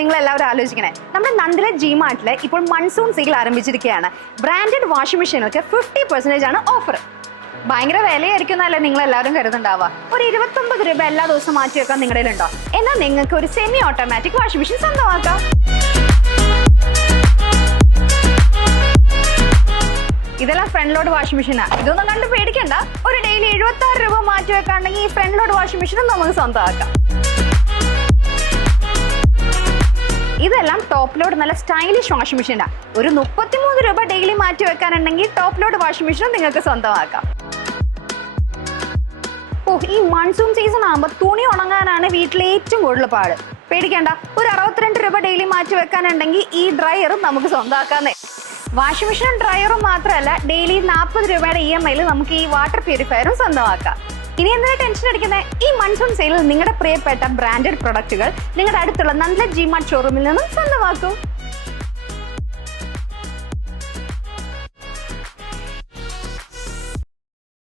നിങ്ങൾ എല്ലാവരും ആലോചിക്കണേ. നമ്മുടെ നന്ദിലെ ജി മാർട്ടിൽ ഇപ്പോൾ മൺസൂൺ സെയിൽ ആരംഭിച്ചിരിക്കുകയാണ്. ബ്രാൻഡഡ് വാഷിംഗ് മെഷീനുകൾക്ക് ഫിഫ്റ്റി പെർസെന്റേജ് ആണ് ഓഫർ ഭയങ്കര വിലയായിരിക്കും എന്നല്ലേ നിങ്ങൾ എല്ലാവരും കരുതുണ്ടാവുക ഒരു ഇരുപത്തൊമ്പത് രൂപ എല്ലാ ദിവസവും മാറ്റി വെക്കാൻ നിങ്ങളുടെ ഉണ്ടോ എന്നാൽ നിങ്ങൾക്ക് ഒരു സെമി ഓട്ടോമാറ്റിക് വാഷിംഗ് മെഷീൻ സ്വന്തമാക്കാം. ഇതെല്ലാം ഫ്രണ്ട് ലോഡ് വാഷിംഗ് മെഷീനാ ഇതൊന്നും കണ്ട് പേടിക്കണ്ട. ഒരു ഡെയിലി എഴുപത്തി ആറ് രൂപ മാറ്റി വെക്കാണെങ്കിൽ ഈ ഫ്രണ്ട് ലോഡ് വാഷിംഗ് മെഷീനും നമുക്ക് സ്വന്തമാക്കാം. ഇതെല്ലാം ടോപ്പ് ലോഡ് നല്ല സ്റ്റൈലിഷ് വാഷിംഗ് മെഷീനാ ഒരു മുപ്പത്തിമൂന്ന് രൂപ ഡെയിലി മാറ്റി വെക്കാനുണ്ടെങ്കിൽ ടോപ്പ് ലോഡ് വാഷിംഗ് മെഷീനും നിങ്ങൾക്ക് സ്വന്തമാക്കാം. ഓ ഈ മൺസൂൺ സീസൺ ആകുമ്പോൾ തുണി ഉണങ്ങാനാണ് വീട്ടിലെ ഏറ്റവും കൂടുതൽ പാട്. പേടിക്കേണ്ട ഒരു അറുപത്തിരണ്ട് രൂപ ഡെയിലി മാറ്റി വെക്കാനുണ്ടെങ്കിൽ ഈ ഡ്രയറും നമുക്ക് സ്വന്തമാക്കാന്നേ. വാഷിംഗ് മെഷീനും ഡ്രയറും മാത്രമല്ല ഡെയിലി നാൽപ്പത് രൂപയുടെ ഇ എം ഐയിൽ നമുക്ക് ഈ വാട്ടർ പ്യൂരിഫയറും സ്വന്തമാക്കാം. ഇനി എന്തിനാ ടെൻഷൻ അടിക്കുന്നത് ഈ മൺസൂൺ സെയിലിൽ നിങ്ങളുടെ പ്രിയപ്പെട്ട ബ്രാൻഡഡ് പ്രൊഡക്റ്റുകൾ നിങ്ങളുടെ അടുത്തുള്ള നല്ല ജിമാർട്ട് ഷോറൂമിൽ നിന്നും സ്വന്തമാക്കും.